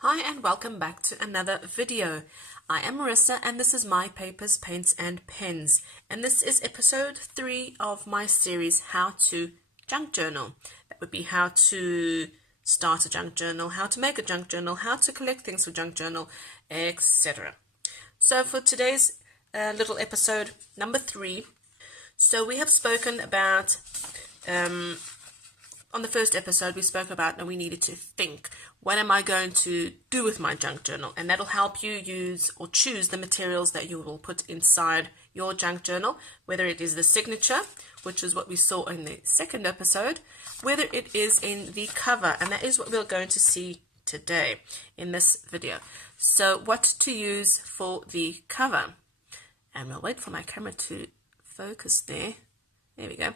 Hi and welcome back to another video. I am Marissa and this is my papers, paints and pens, and this is episode 3 of my series How to Junk Journal. That would be how to start a junk journal, how to make a junk journal, how to collect things for junk journal, etc. So for today's little episode number 3, so we have spoken about on the first episode, we spoke about that we needed to think, what am I going to do with my junk journal? And that'll help you use or choose the materials that you will put inside your junk journal, whether it is the signature, which is what we saw in the second episode, whether it is in the cover, and that is what we're going to see today in this video. So what to use for the cover. And we'll wait for my camera to focus there. There we go.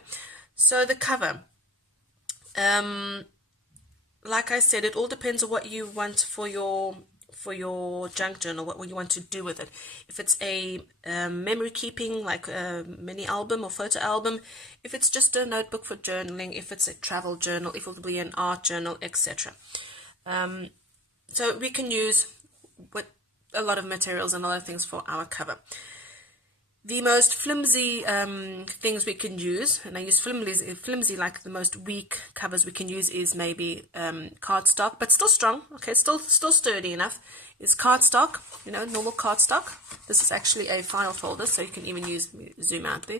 So the cover. Like I said, it all depends on what you want for your junk journal, what you want to do with it. If it's a memory keeping, like a mini album or photo album, if it's just a notebook for journaling, if it's a travel journal, if it will be an art journal, etc. So we can use a lot of materials and a lot of things for our cover. The most flimsy things we can use, and I use flimsy like the most weak covers we can use is maybe cardstock, but still strong, okay, still sturdy enough, is cardstock, normal cardstock. This is actually a file folder, so you can even use, zoom out there,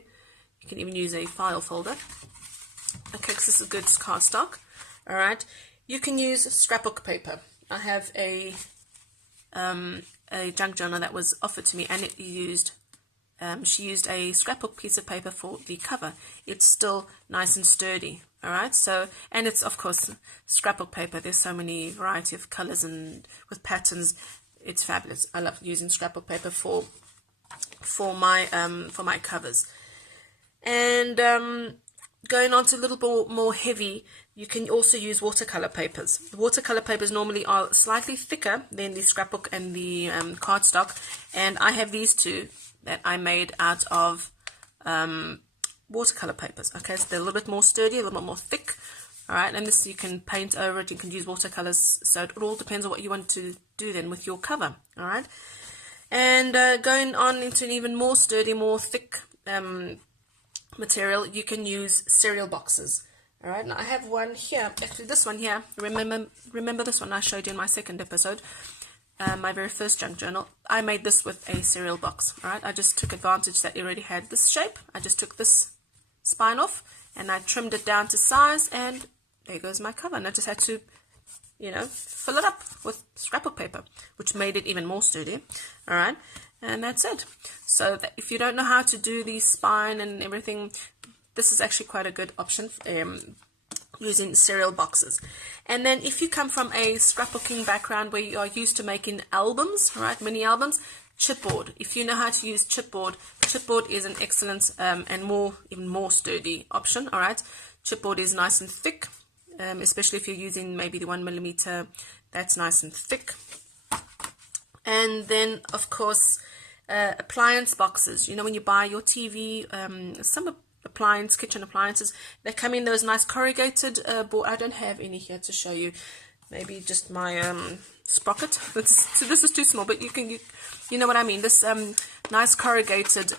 you can even use a file folder. Okay, because this is good cardstock. Alright, you can use scrapbook paper. I have a junk journal that was offered to me, and it used she used a scrapbook piece of paper for the cover. It's still nice and sturdy, alright? So, and it's of course scrapbook paper. There's so many variety of colors and with patterns. It's fabulous. I love using scrapbook paper for my covers. And going on to a little bit more heavy, you can also use watercolor papers. Watercolor papers normally are slightly thicker than the scrapbook and the cardstock, and I have these two that I made out of watercolor papers. Okay, so they're a little bit more sturdy, a little bit more thick. All right, and this you can paint over it. You can use watercolors. So it all depends on what you want to do then with your cover. All right, and going on into an even more sturdy, more thick material, you can use cereal boxes. All right, now I have one here. Actually, this one here. Remember this one I showed you in my second episode. My very first junk journal. I made this with a cereal box. Alright, I just took advantage that it already had this shape. I just took this spine off and I trimmed it down to size, and there goes my cover. And I just had to, fill it up with scrapbook paper, which made it even more sturdy. Alright, and that's it. So that if you don't know how to do the spine and everything, this is actually quite a good option. Using cereal boxes. And then if you come from a scrapbooking background where you are used to making albums, right, mini albums, chipboard. If you know how to use chipboard is an excellent and even more sturdy option. All right, chipboard is nice and thick, especially if you're using maybe the 1mm. That's nice and thick. And then of course appliance boxes. When you buy your TV, some kitchen appliances, they come in those nice corrugated board. I don't have any here to show you, maybe just my sprocket. So this is too small, but you know what I mean, this nice corrugated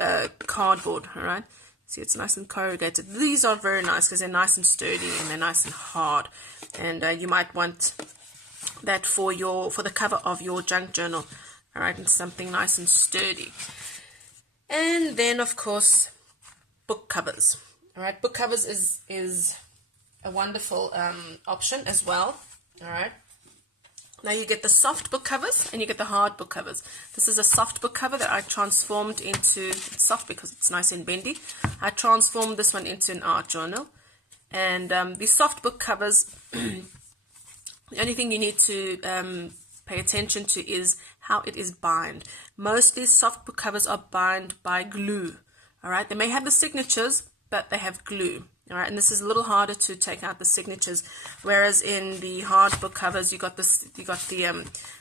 cardboard. All right, see, it's nice and corrugated. These are very nice because they're nice and sturdy and they're nice and hard, and you might want that for the cover of your junk journal. All right, and something nice and sturdy. And then of course book covers. All right, book covers is a wonderful option as well. All right, now you get the soft book covers and you get the hard book covers. This is a soft book cover that I transformed into, it's soft because it's nice and bendy. I transformed this one into an art journal. And the soft book covers, the only thing you need to pay attention to is how it is bound. Mostly soft book covers are bound by glue. All right, they may have the signatures, but they have glue. All right, and this is a little harder to take out the signatures, whereas in the hard book covers, you got the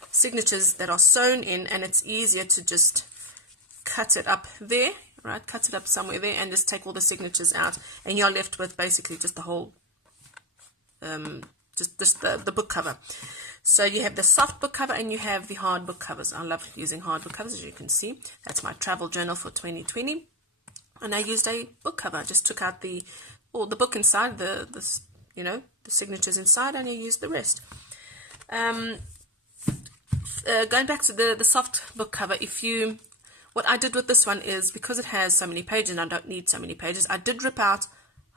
signatures that are sewn in, and it's easier to just cut it up there, right? Cut it up somewhere there, and just take all the signatures out, and you're left with basically just the whole just the book cover. So you have the soft book cover and you have the hard book covers. I love using hard book covers, as you can see. That's my travel journal for 2020. And I used a book cover. I just took out the book inside, the signatures inside, and I used the rest. Going back to the soft book cover, what I did with this one is, because it has so many pages and I don't need so many pages, I did rip out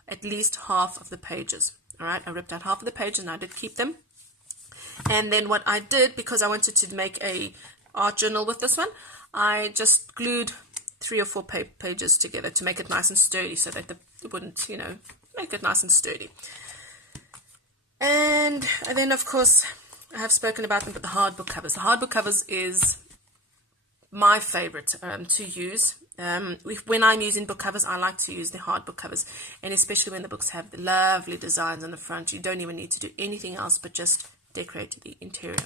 at least half of the pages. All right, I ripped out half of the pages and I did keep them. And then what I did, because I wanted to make a art journal with this one, I just glued 3 or 4 pages together to make it nice and sturdy, so that it wouldn't, make it nice and sturdy. And then, of course, I have spoken about them, but the hard book covers. The hard book covers is my favorite to use. When I'm using book covers, I like to use the hard book covers, and especially when the books have the lovely designs on the front. You don't even need to do anything else but just decorate the interior.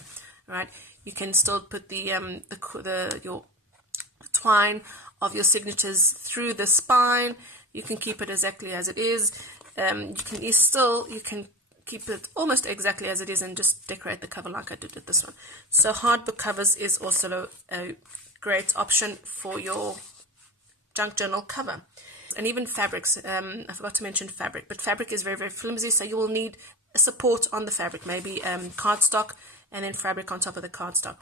All right, you can still put your twine of your signatures through the spine. You can keep it exactly as it is. You can keep it almost exactly as it is and just decorate the cover like I did with this one. So hard book covers is also a great option for your junk journal cover. And even fabrics. I forgot to mention fabric, but fabric is very, very flimsy, so you will need a support on the fabric, maybe cardstock and then fabric on top of the cardstock.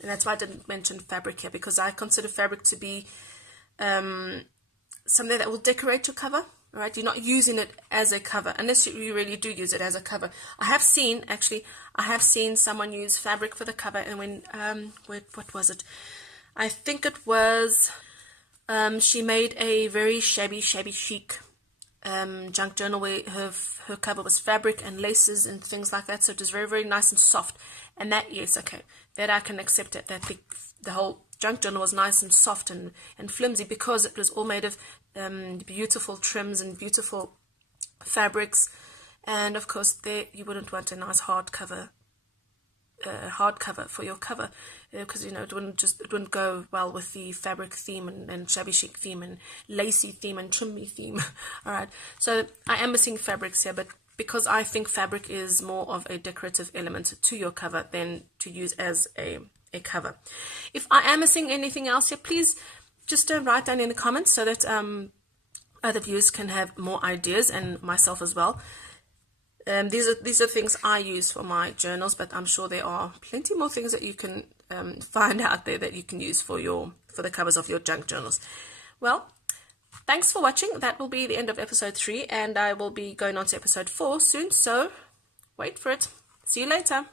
And that's why I didn't mention fabric here, because I consider fabric to be something that will decorate your cover. All right, you're not using it as a cover unless you really do use it as a cover. I have seen someone use fabric for the cover, and what was it? I think it was she made a very shabby chic junk journal where her cover was fabric and laces and things like that, so it was very, very nice and soft. And that, yes, okay, that I can accept it, that the whole junk journal was nice and soft and flimsy, because it was all made of beautiful trims and beautiful fabrics. And of course there you wouldn't want a nice hardcover for your cover, because it wouldn't go well with the fabric theme and shabby chic theme and lacy theme and trimmy theme. All right, so I am missing fabrics here, but because I think fabric is more of a decorative element to your cover than to use as a cover. If I am missing anything else here, please just write down in the comments so that other viewers can have more ideas, and myself as well. These are things I use for my journals, but I'm sure there are plenty more things that you can find out there that you can use for the covers of your junk journals. Well, thanks for watching. That will be the end of episode 3, and I will be going on to episode 4 soon, so wait for it. See you later.